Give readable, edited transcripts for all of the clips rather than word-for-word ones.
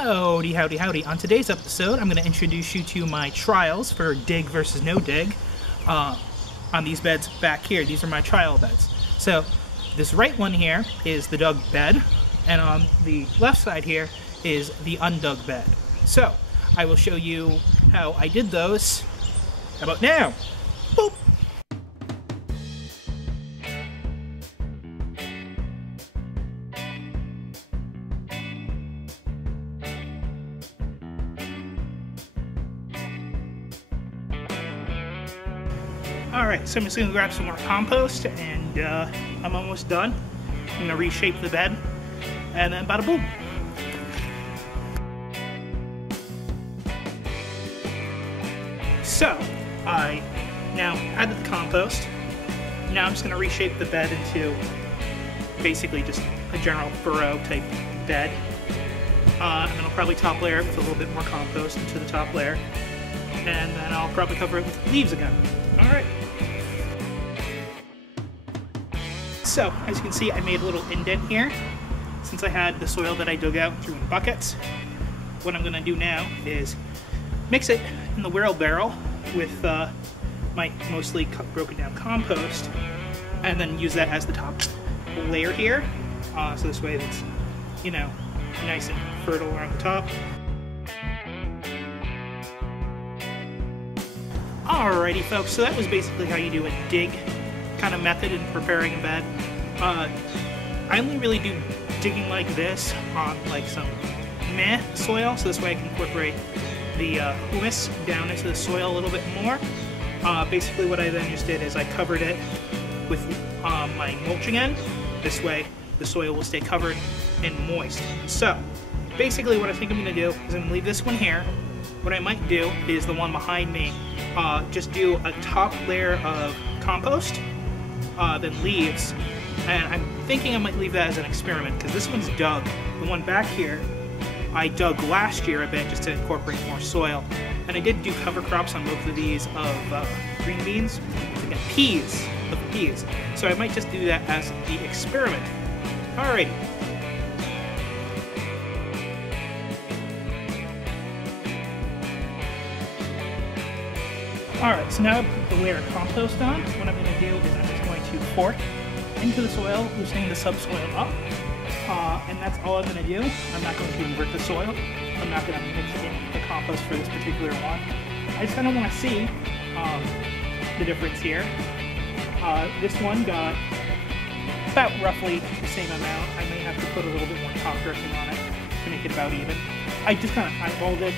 Howdy, howdy, howdy. On today's episode, I'm going to introduce you to my trials for dig versus no dig on these beds back here. These are my trial beds. So this right one here is the dug bed, and on the left side here is the undug bed. So I will show you how I did those. How about now? Boop! Alright, so I'm just going to grab some more compost, and I'm almost done. I'm going to reshape the bed, and then bada boom. So, I now added the compost. Now I'm just going to reshape the bed into basically just a general burrow type bed. And then I'll probably top layer it with a little bit more compost into the top layer. And then I'll probably cover it with leaves again. Alright. So, as you can see, I made a little indent here. Since I had the soil that I dug out and threw in buckets, what I'm going to do now is mix it in the wheelbarrow with my mostly broken down compost, and then use that as the top layer here. So this way it's, you know, nice and fertile around the top. Alrighty folks, so that was basically how you do a dig kind of method in preparing a bed. I only really do digging like this on like some meh soil, so this way I can incorporate the humus down into the soil a little bit more. Basically what I then just did is I covered it with my mulching end. This way the soil will stay covered and moist. So basically what I think I'm going to do is I'm going to leave this one here. What I might do is the one behind me, just do a top layer of compost, then leaves, and I'm thinking I might leave that as an experiment because this one's dug. The one back here I dug last year a bit just to incorporate more soil, and I did do cover crops on both of these of green beans, peas, so I might just do that as the experiment. Alrighty. Alright, so now I put the layer of compost on. What I'm going to do is I'm just going to fork into the soil, loosening the subsoil up. And that's all I'm going to do. I'm not going to invert the soil. I'm not going to mix in the compost for this particular one. I just kind of want to see the difference here. This one got about roughly the same amount. I may have to put a little bit more top dressing on it to make it about even. I just kind of eyeballed it.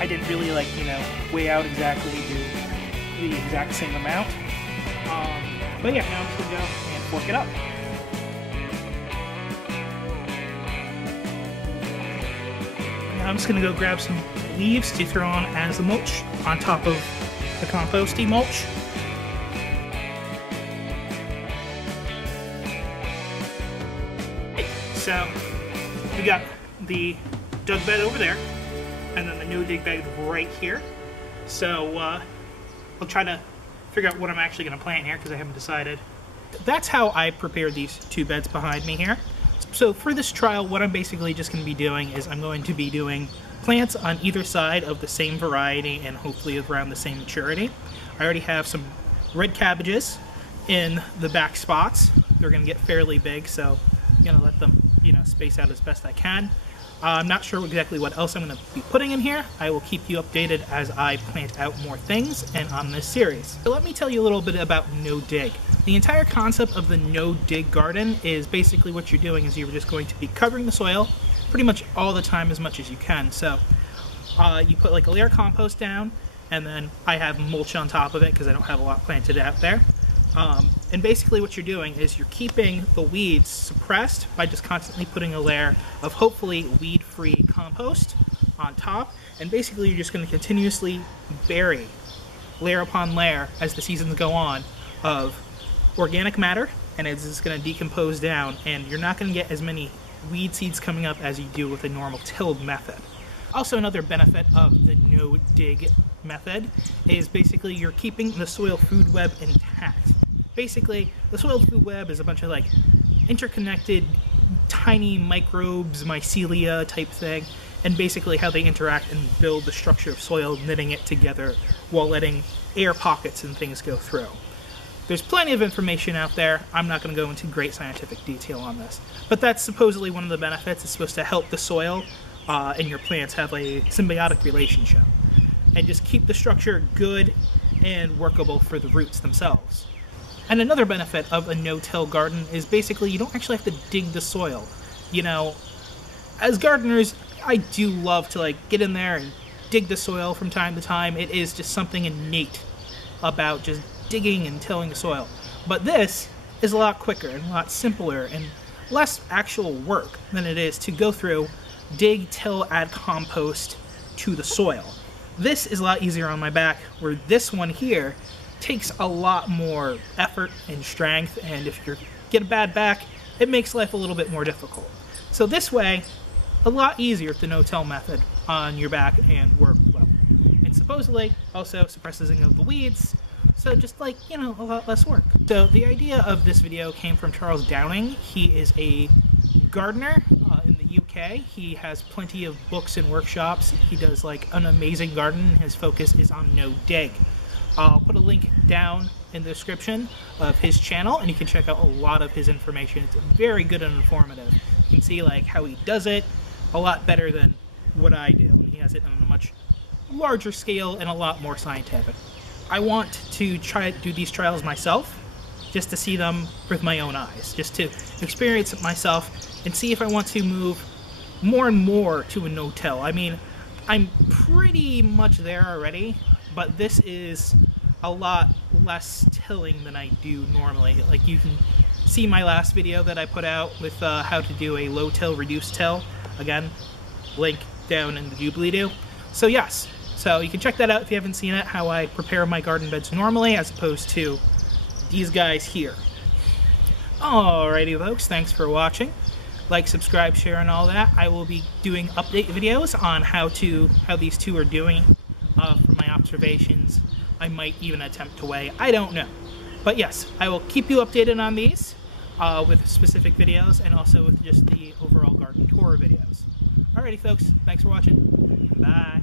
I didn't really, like, you know, weigh out exactly the exact same amount. But yeah, now I'm just going to go and fork it up. Now I'm just going to go grab some leaves to throw on as the mulch on top of the composty mulch. So we got the dug bed over there, and then the no dig bed right here. So I'll try to figure out what I'm actually going to plant here because I haven't decided. That's how I prepared these two beds behind me here. So for this trial, what I'm basically just going to be doing is I'm going to be doing plants on either side of the same variety and hopefully around the same maturity. I already have some red cabbages in the back spots. They're going to get fairly big, so I'm going to let them, you know, space out as best I can. I'm not sure exactly what else I'm going to be putting in here. I will keep you updated as I plant out more things and on this series. So let me tell you a little bit about no dig. The entire concept of the no dig garden is basically what you're doing is you're just going to be covering the soil pretty much all the time as much as you can. So you put like a layer of compost down, and then I have mulch on top of it because I don't have a lot planted out there. And basically what you're doing is you're keeping the weeds suppressed by just constantly putting a layer of hopefully weed-free compost on top, and basically you're just going to continuously bury layer upon layer as the seasons go on of organic matter, and it's just going to decompose down, and you're not going to get as many weed seeds coming up as you do with a normal tilled method. Also, another benefit of the no dig method is basically you're keeping the soil food web intact. Basically, the soil food web is a bunch of like interconnected tiny microbes, mycelia type thing, and basically how they interact and build the structure of soil, knitting it together while letting air pockets and things go through. There's plenty of information out there. I'm not going to go into great scientific detail on this, but that's supposedly one of the benefits. It's supposed to help the soil and your plants have a symbiotic relationship and just keep the structure good and workable for the roots themselves. And another benefit of a no-till garden is basically you don't actually have to dig the soil. You know, as gardeners, I do love to get in there and dig the soil from time to time. It is just something innate about just digging and tilling the soil. But this is a lot quicker and a lot simpler and less actual work than it is to go through, dig, till, add compost to the soil. This is a lot easier on my back, where this one here takes a lot more effort and strength, and if you get a bad back, it makes life a little bit more difficult. So this way, a lot easier with the no-till method on your back and work well. And supposedly also suppresses of the weeds, so just a lot less work. So the idea of this video came from Charles Downing. He is a gardener in the UK. He has plenty of books and workshops. He does an amazing garden. His focus is on no-dig. I'll put a link down in the description of his channel, and you can check out a lot of his information. It's very good and informative. You can see how he does it a lot better than what I do. And he has it on a much larger scale and a lot more scientific. I want to try to do these trials myself, just to see them with my own eyes, just to experience it myself and see if I want to move more and more to a no-till. I mean, I'm pretty much there already, but this is a lot less tilling than I do normally. You can see my last video that I put out with how to do a low till, reduced till. Again, link down in the doobly-doo. So yes, so you can check that out if you haven't seen it, how I prepare my garden beds normally as opposed to these guys here. Alrighty folks, thanks for watching. Like, subscribe, share, and all that. I will be doing update videos on how these two are doing from my observations. I might even attempt to weigh, I don't know. But yes, I will keep you updated on these with specific videos and also with just the overall garden tour videos. Alrighty folks, thanks for watching. Bye.